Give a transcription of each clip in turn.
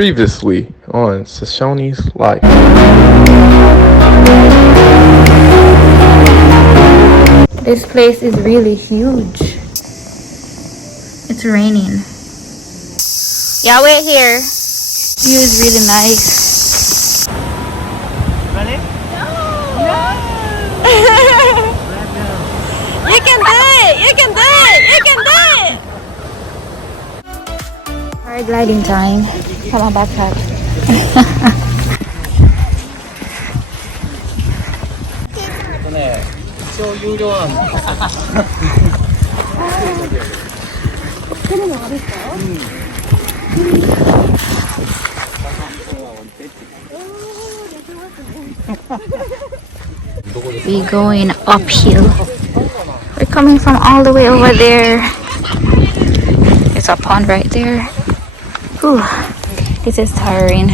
Previously on Sachoney's Life. This place is really huge. It's raining. Yeah, we're here. View is really nice. Ready? You can do it! You can do it! You can do it! Paragliding time. Come on, backpack. 네, 一応有料なんで。We going uphill. We're coming from all the way over there. There's a pond right there. Whew. This is tiring.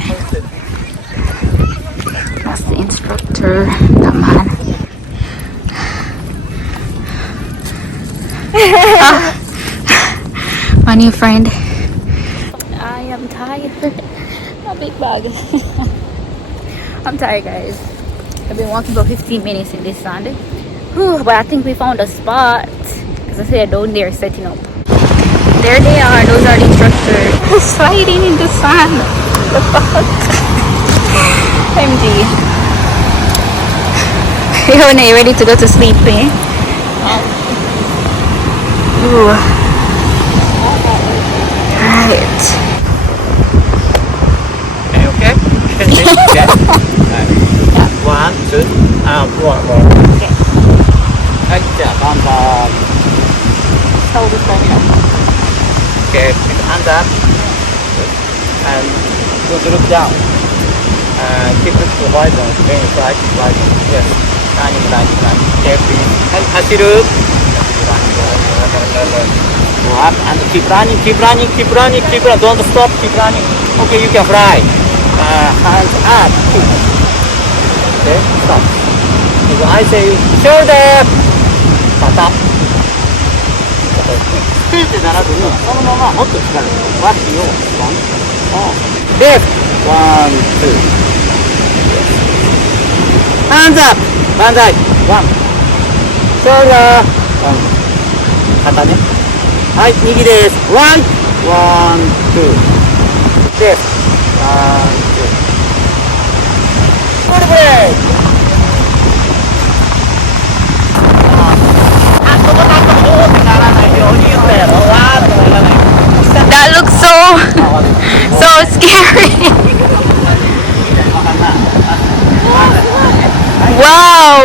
That's the instructor. Come on. My new friend. I am tired. A big bag. I'm tired, guys. I've been walking for 15 minutes in this sun. Whew, but I think we found a spot. Because I said down there setting up. There they are. Those are the instructors. Sliding in the sun. The fuck? MG. You're ready to go to sleep, eh? Ooh. Right. Okay? Yeah. One, two, more. Okay. はい、じゃあバンバー。下を絶対見ない。Okay, hands up. And go look down. And keep it to right on. Going right. Yes. Running. Okay, please. はい、走る。Go up and keep running. Don't stop. Keep running. Okay, you can fly. Hands up. Okay, stop. So I say shoulder. 肩。ステージならずにそのままもっと力を脇をレフトワンツーハンズアップバンザイワンショルダー肩ねはい右ですワンツーレフトワンツーフルブレーキThat looks so scary. Wow.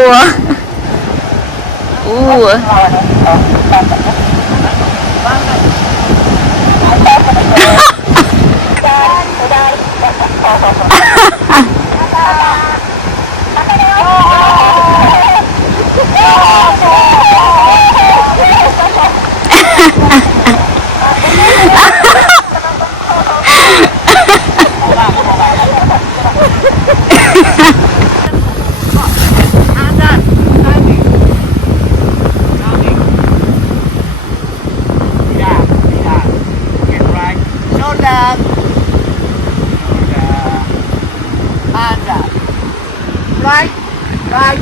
Right.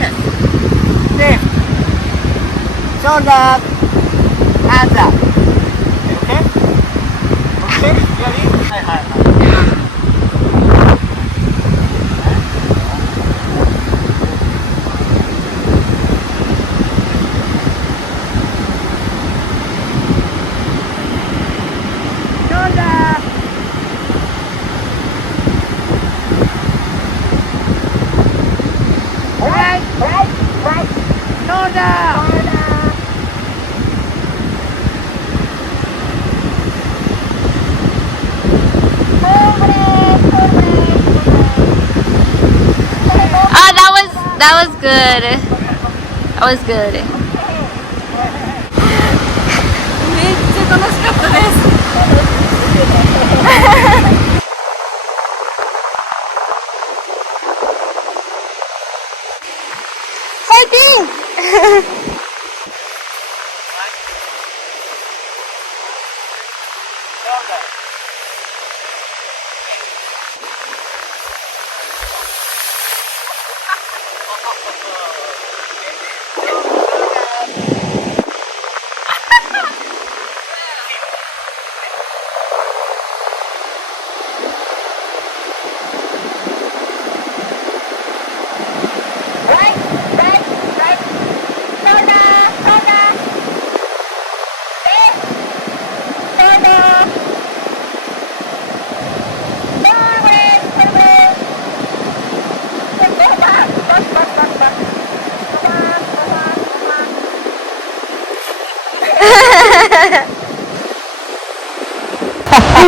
Yes. Left. Shoulder. Hands up. Okay? Okay? Ready? Hi. That was good. That was good. めっちゃ楽しかったです。Fighting!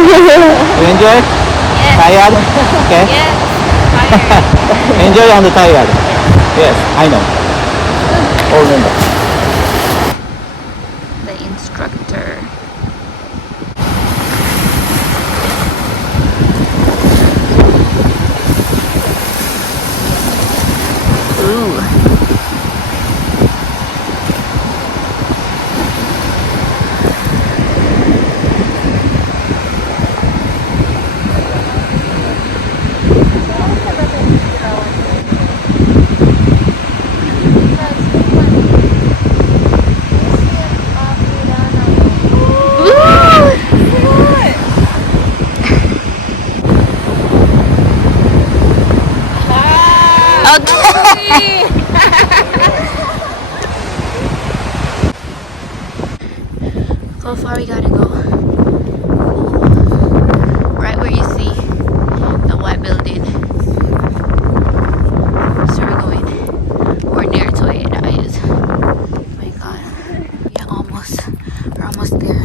You enjoy? Yes. Tired? Okay. Yes. Tired. Enjoy on the tired. Yes, I know. All remember. The instructor. Ooh. Okay. How far we gotta go? Right where you see the white building. So we're going. We're near to it, guys. Oh my god. Yeah, almost. We're almost there.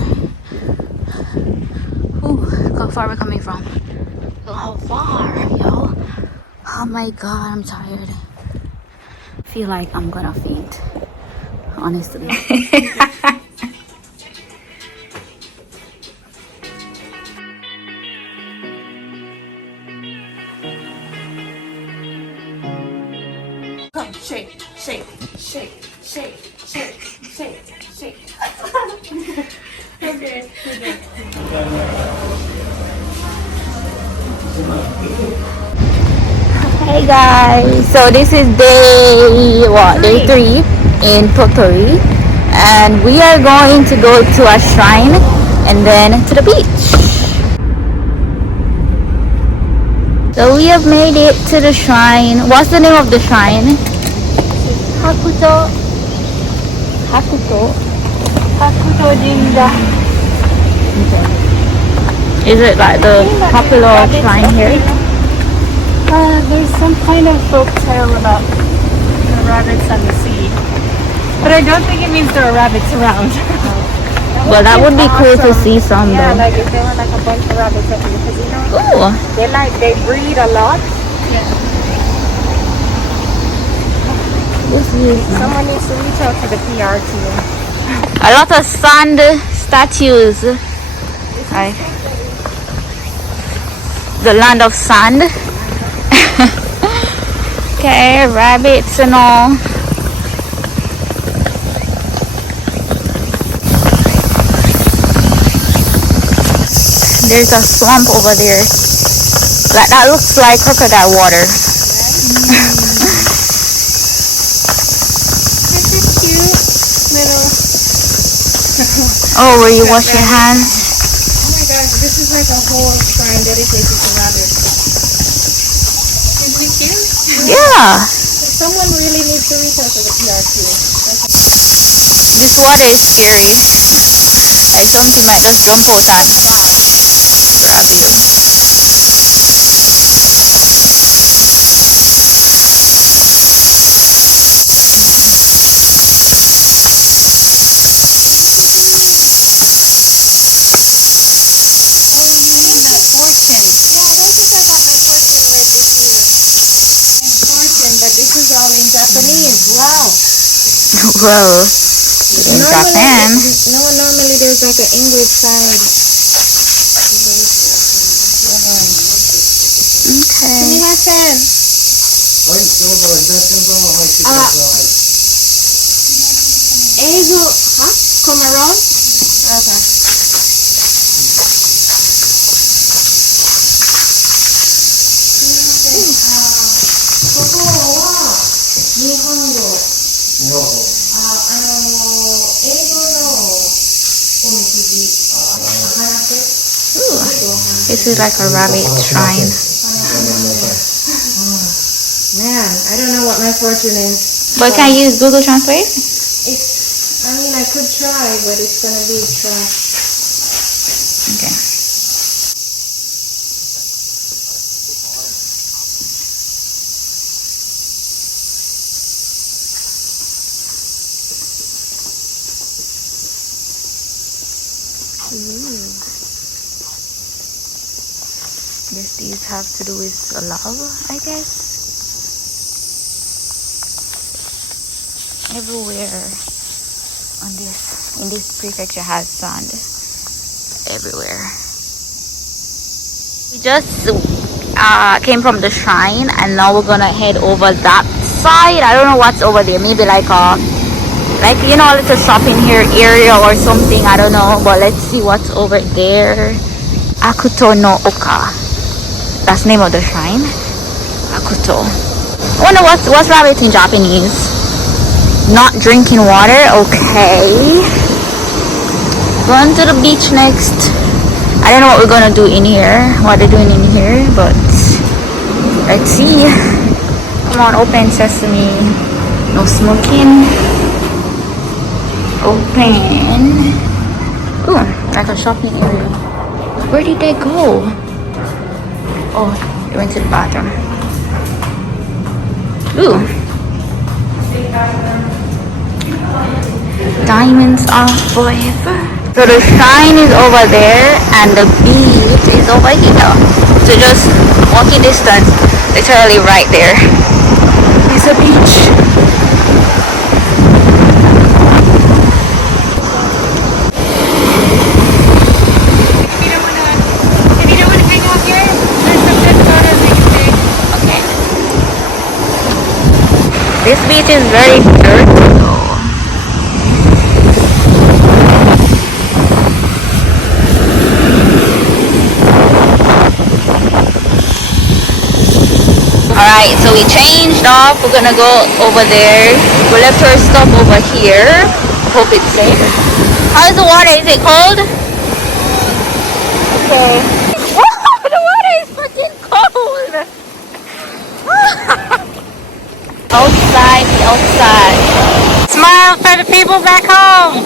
Ooh, look how far we're coming from. Look how far, yo. Oh my god, I'm tired. I feel like I'm gonna faint. Honestly. Come, shake, shake, shake, shake, shake, shake, shake. Okay, okay. Hey guys, so this is day what? Day 3 in Tottori, and we are going to go to a shrine and then to the beach. So we have made it to the shrine. What's the name of the shrine? Hakuto. Hakuto. Hakuto Jinja. Is it like the popular shrine here? There's some kind of folk tale about the rabbits and the sea. But I don't think it means there are rabbits around. Well, that would be cool to see some Yeah, though. like if there were like a bunch of rabbits up here. Because you know, Ooh, they breed a lot. this is Someone needs to reach out to the PR team. a lot of sand statues. Right. The land of sand. Okay, rabbits and all. There's a swamp over there. Like that looks like crocodile water. It's a cute little. Oh, where you wash your hands? Oh my gosh, this is like a whole shrine dedicated to rabbits. Isn't it cute? Yeah. Someone really needs to reach out to the PR team. This water is scary. Like something might just jump out and grab you. Oh, you need that fortune. Yeah, I don't think I got my fortune right this year. My fortune, but this is all in Japanese. Wow. Well, in Japan. Normally there's like an English side. Okay. すみません。はい、どうぞ東の方入ってください。英語、huh? Come around? Okay. ここは日本語。日本語。英語のおみくじ話せ。 This is like a rabbit shrine. Man, I don't know what my fortune is. But can you use Google Translate? It's, I mean, I could try, but it's gonna be trash. Okay. Guess these have to do with lava, I guess. Everywhere on this, in this prefecture has sand. Everywhere. We just came from the shrine and now we're gonna head over that side. I don't know what's over there. Maybe like you know, a little shopping here area or something. I don't know, but let's see what's over there. Akuto no Oka. That's the name of the shrine. Akuto. I wonder what's rabbit in Japanese. Not drinking water. Okay. Going to the beach next. I don't know what we're gonna do in here. What they're doing in here, but let's see. Come on, open sesame. No smoking. Open. Ooh, like a shopping area. Where did they go? Oh, they went to the bathroom. Ooh. Diamonds are forever. So the shrine is over there and the beach is over here. So just walking distance, literally right there is a beach. This beach is very dirty though. Alright, so we changed off. We're gonna go over there. We left our stuff over here. Hope it's safe. How's the water? Is it cold? Okay. Wow, the water is fucking cold! Outside. Smile for the people back home.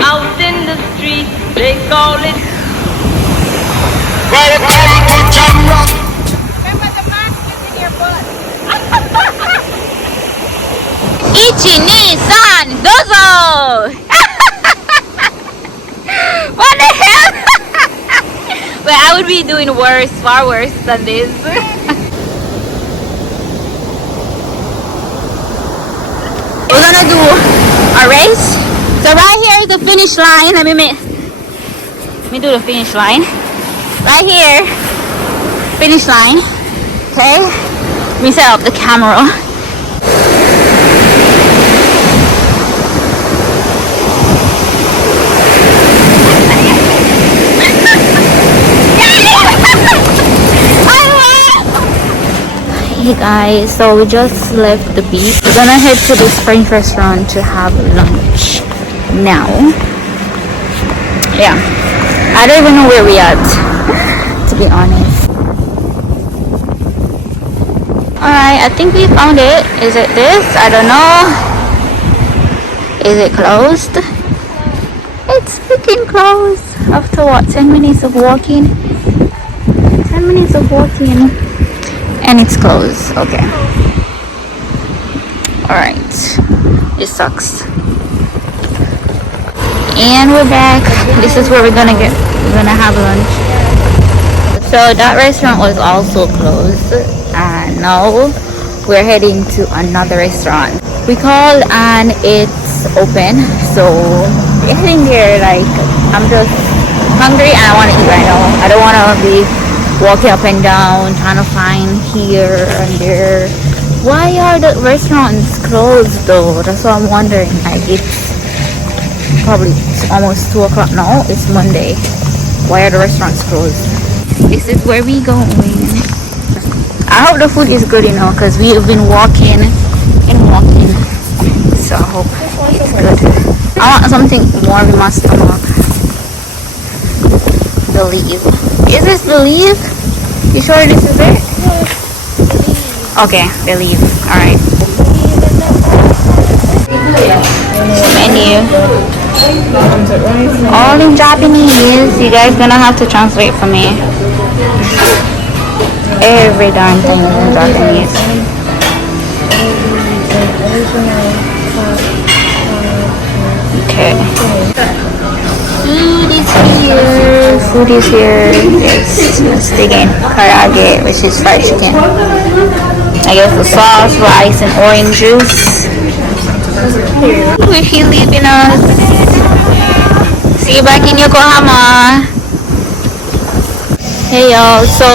Out in the street, they call it. Remember the mask is in your butt. Ichi, ni, san, dozo. What the hell? Well, I would be doing worse, far worse than this. We're gonna do a race. So right here is the finish line. Let me do the finish line. Right here, finish line. Okay. Let me set up the camera. Hey guys, so we just left the beach. We're gonna head to this French restaurant to have lunch now. Yeah, I don't even know where we at, to be honest. Alright, I think we found it. Is it this? I don't know. Is it closed? It's freaking closed. After what, 10 minutes of walking? 10 minutes of walking. And it's closed. Okay. Alright. It sucks. And we're back. This is where we're gonna have lunch. So that restaurant was also closed. And now we're heading to another restaurant. We called and it's open. So we're heading there. Like, I'm just hungry and I wanna eat right now. I don't wanna be walking up and down trying to find here and there. Why are the restaurants closed though? That's what I'm wondering. Like, it's probably almost 2 o'clock now. It's Monday. Why are the restaurants closed? This is where we going. I hope the food is good, you know, because we have been walking and walking, so I hope it's good. I want something warm in my stomach. Believe. Is this Believe? You sure this is it? Okay, Believe. Alright. Menu. All in Japanese. You guys gonna have to translate for me. Every darn thing is in Japanese. Okay. Food is here. Food is here. Let's dig in. Karaage, which is fried chicken. I guess the sauce, rice, and orange juice. If you leaving us. See you back in Yokohama. Hey y'all, so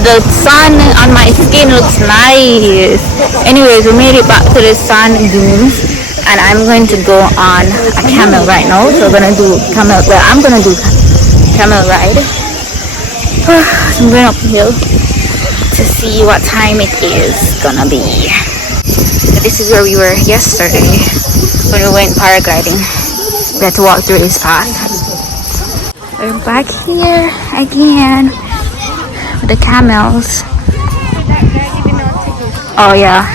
the sun on my skin looks nice. Anyways, we made it back to the sand dunes, and I'm going to go on a camel right now. So we're gonna do camel. Well, I'm gonna do camel ride. So I'm going uphill to see what time it is gonna be. This is where we were yesterday when we went paragliding. We had to walk through this path. We're back here again with the camels. Oh yeah.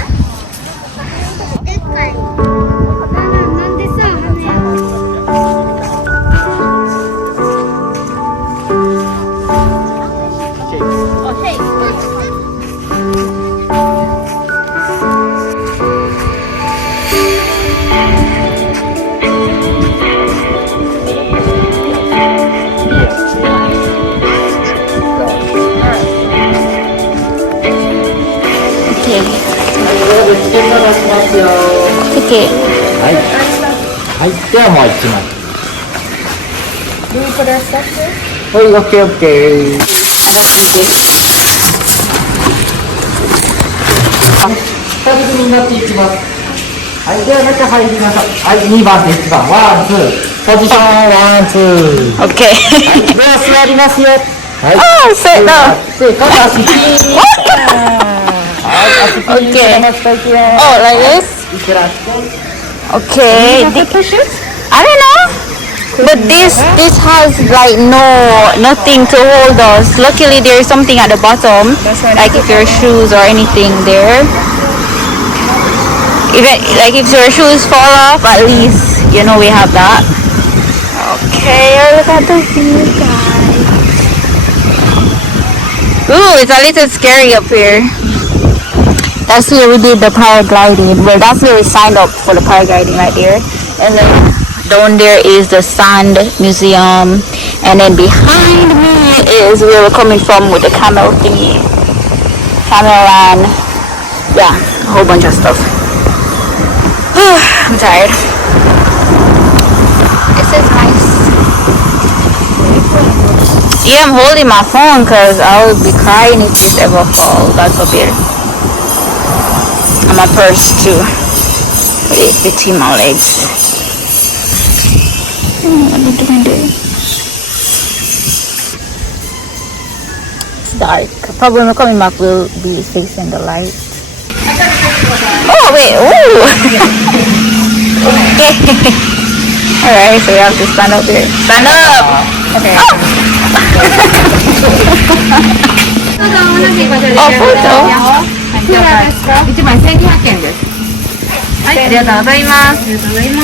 Okay. はい。はい。ではもう一枚。Do we put our stuff here? はい、オッケーオッケー。下敷きになっていきます。はい、では中入りましょう。はい、2番で1番。ワン、ツー。ポジション、ワン、ツー。Okay. はい、では座りますよ。はい。Oh, sit down. で、肩足ピーン。はい、足ピーン。 Okay. ましたいきます。 Oh, like this? いってらっしゃい。 Okay. I don't know. But this has like nothing to hold us. Luckily there's something at the bottom, like if your shoes or anything there. Even like if your shoes fall off, at least you know we have that. Okay, look at the view, guys. Ooh, it's a little scary up here. That's where we did the paragliding. Well, that's where we signed up for the paragliding right there. And then down there is the sand museum. And then behind me is where we're coming from with the camel thingy. Camel and yeah, a whole bunch of stuff. I'm tired. This is nice. Yeah, I'm holding my phone because I would be crying if this ever falls. That's up here. And my purse too. Put it between my legs. What are you doing there? It's dark. Probably when we're coming back we'll be facing the light. Oh wait, ooh! Alright, so we have to stand up here. Stand up! Okay. Oh, photo? 1枚1200円です。はい、ありがとうございます。ありがとうございます。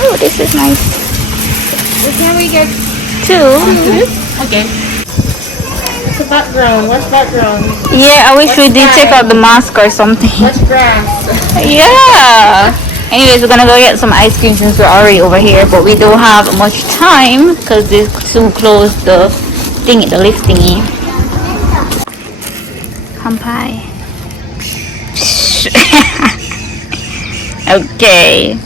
Oh, this is nice. Can we get Two. okay. What's the background? What's background? Yeah, I wish we did take out the mask or something. What's grass? Yeah. Anyways, we're gonna go get some ice cream since we're already over here, but we don't have much time because they soon close the thingy, the lift thingy. Kampai. Okay.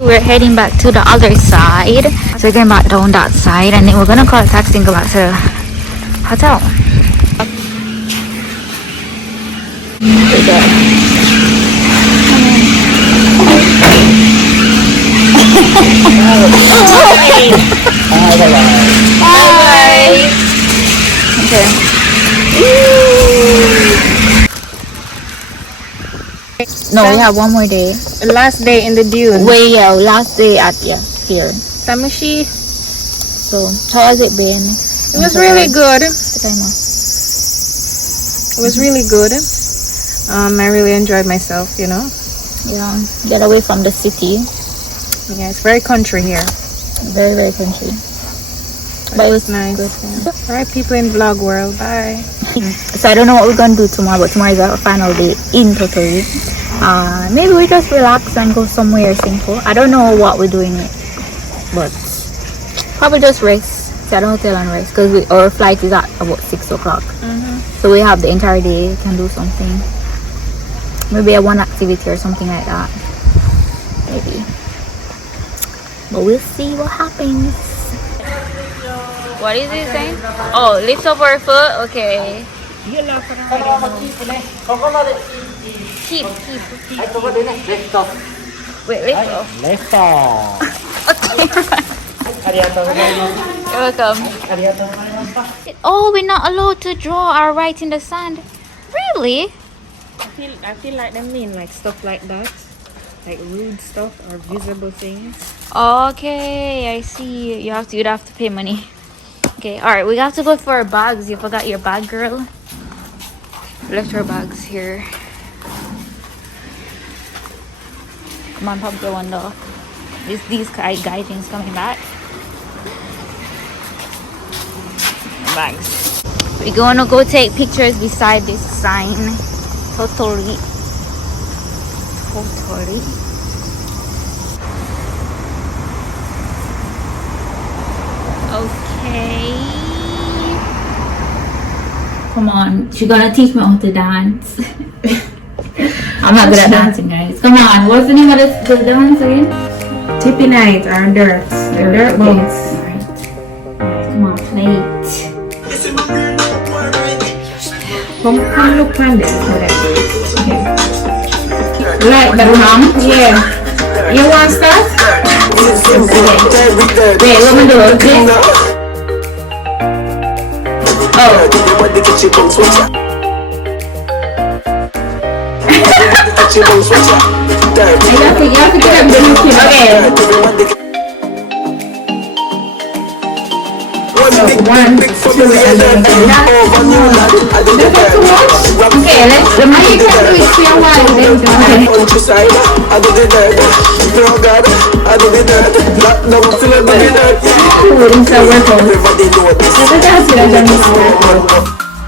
We're heading back to the other side. So we're going back down that side and then we're gonna call a taxi and go back to the hotel. Bye. Okay. No, we have one more day. Last day in the dune. Wait, yeah, last day at here. Samashi. So, how has it been? It was really good. It was really good. I really enjoyed myself, you know. Yeah, get away from the city. Yeah, it's very country here. Very, very country. But it was Nice. good. Yeah. Alright, people in vlog world. Bye. So I don't know what we're gonna do tomorrow, but tomorrow is our final day in Tottori. Maybe we just relax and go somewhere simple. I don't know what we're doing, but probably just rest. Sit at the hotel and rest because our flight is at about 6 o'clock. So we have the entire day. We can do something. Maybe one activity or something like that. Maybe. But we'll see what happens. What is it saying? Oh, lift up our foot? Okay. Keep. Wait, lift up. Lift off. Okay. You're welcome. Oh, we're not allowed to draw our right in the sand. Really? I feel like they mean like stuff like that. Like rude stuff or visible things. Okay, I see. You'd have to pay money. Okay, alright, we have to go for our bags. You forgot your bag, girl. Left our bags here. Come on, pop the window. These guy things coming back. Bags. We're gonna go take pictures beside this sign. Tottori. Okay. Come on, she's gonna teach me how to dance. I'm not good at dancing, guys. Come on, what's the name of the dance again? Tippy night or dirt. They're dirt balls. Alright. Come on, play it. Come look on this. Okay. Like the drum? Yeah. You want start? Wait, what am I doing? This? Oh. You have to get up the machine. Okay. One, two, and then Okay, let's you can do it for a while then do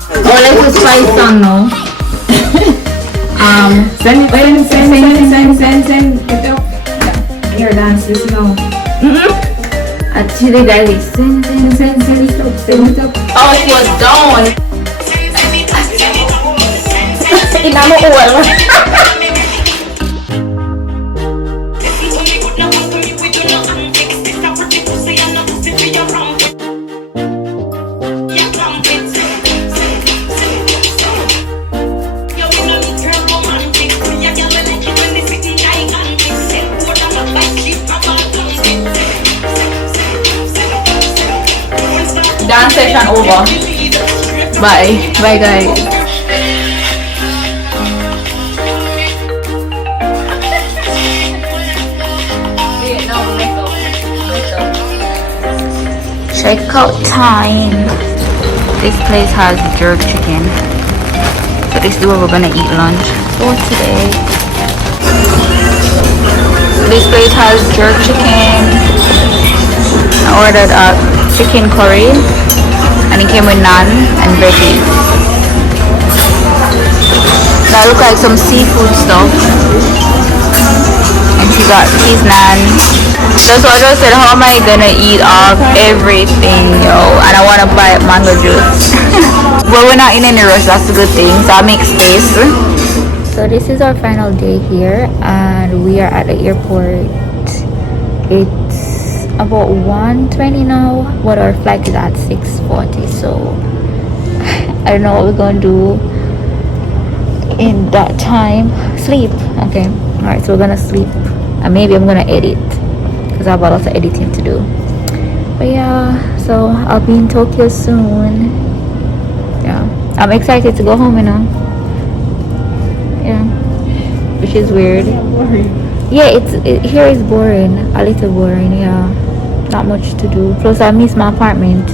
Oh, let's do Spice song now. send it up. Here, dance this now. Actually, that is send it up. Oh, she was gone. Inamo uwal. Dance session over. Bye guys. Checkout time. This place has jerk chicken. So this is where we're gonna eat lunch for today. This place has jerk chicken. I ordered a chicken curry and it came with naan and veggies. That look like some seafood stuff. And she got cheese naan. That's what I just said, how am I gonna eat off everything, yo? And I wanna buy mango juice. But we're not in any rush, that's a good thing. So I'll make space. So this is our final day here and we are at the airport. It's about 1:20 now, but our flight is at 6:40, so I don't know what we're gonna do in that time. Sleep. Okay, all right, so we're gonna sleep and maybe I'm gonna edit because I have a lot of editing to do. But yeah, so I'll be in Tokyo soon. Yeah, I'm excited to go home, you know. Yeah, which is weird. Yeah, here is boring, a little boring. Yeah, not much to do. Plus I miss my apartment.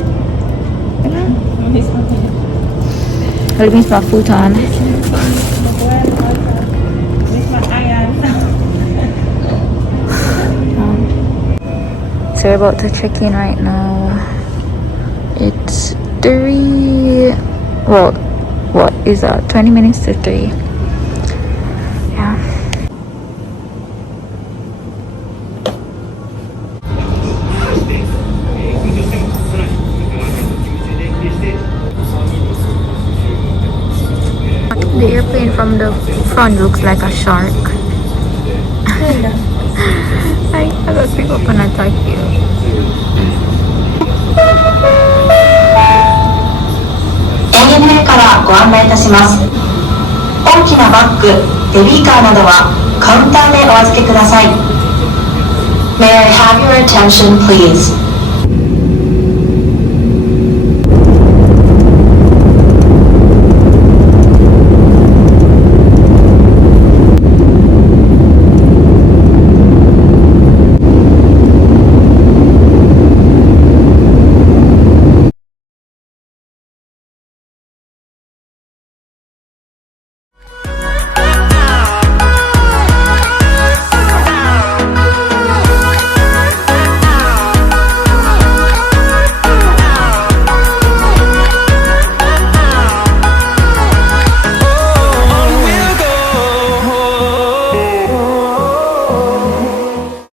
I miss my futon. So we're about to check in right now. It's 3. Well, what is that? 20 minutes to 3. Yeah. The airplane from the front looks like a shark. I got people gonna attack you. エンジン前からご案内いたします。大きなバッグ、ベビーカーなどはカウンターでお預けください。May I have your attention, please?